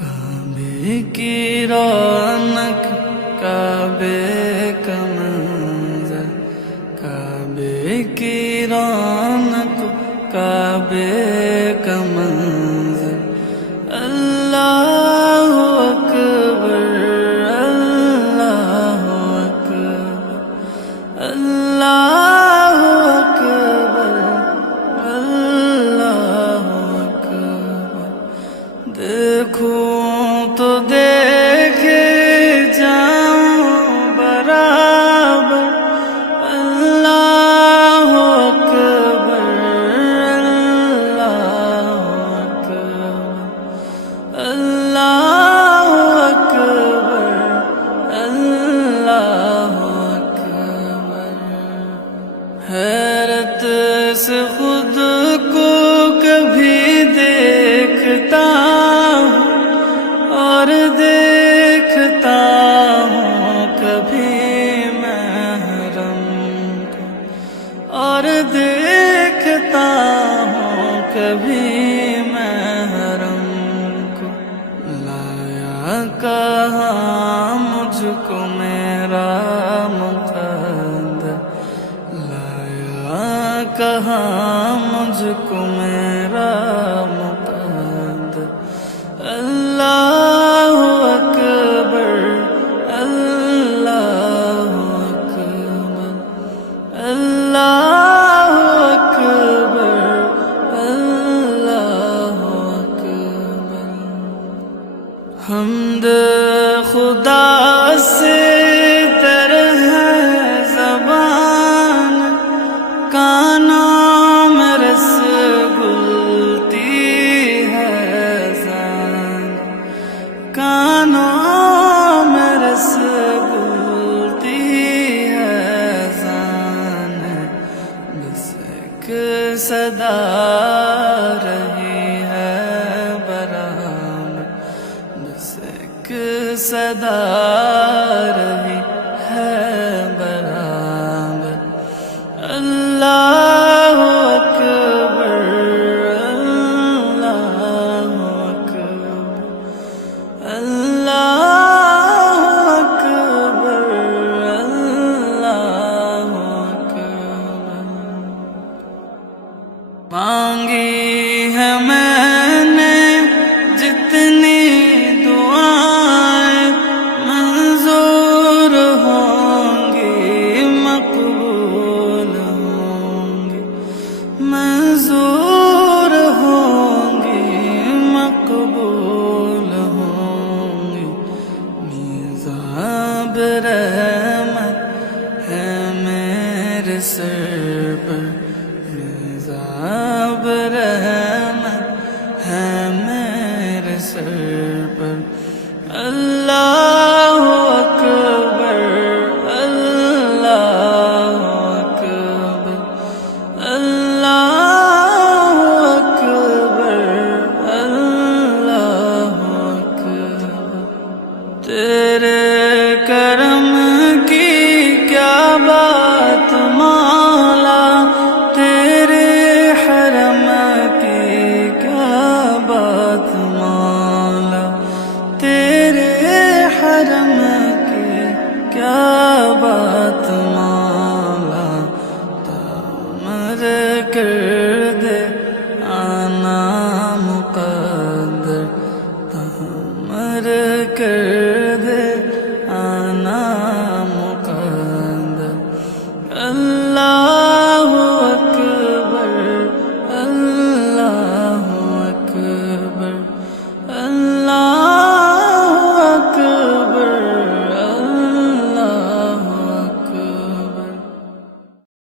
کعبے کی رونق کعبے کا منظر، کعبے کی رونق کعبے کا منظر، اللہ اکبر اللہ اکبر اللہ اکبر اللہ اکبر، دیکھوں تو دیکھے جاؤں برابر، اللہ اکبر اللہ اکبر اللہ اکبر اللہ اکبر، حیرت سے خود کو کبھی دیکھتا اور دیکھتا ہوں کبھی محرم کو، اور دیکھتا ہوں کبھی محرم کو، لایا کہاں مجھ کو میرا مقدر، لایا کہاں مجھ کو میرا مقدر، اللہ اکبر اللہ اکبر اللہ اکبر اللہ اکبر، حمد خدا سے تر ہے زبان، کانوں میں رس گلتی ہے زان، کانوں میں رس گلتی ہے زان، بس ایک صدا رہی ہے برابر، بس ایک صدا رہی ہے برابر، اللہ اکبر اللہ اکبر اللہ اکبر اللہ اکبر، مانگی ہے میں نے جتنی دعائیں، منظور ہوں گی مقبول ہوں گی، منظور ہوں گی مقبول ہوں گی، میزاب رحمت ہے میرے سر پر، میزاب رحمت ہے میرے سر پر، اللہ اکبر اللہ اکبر اللہ اکبر اللہ اکبر،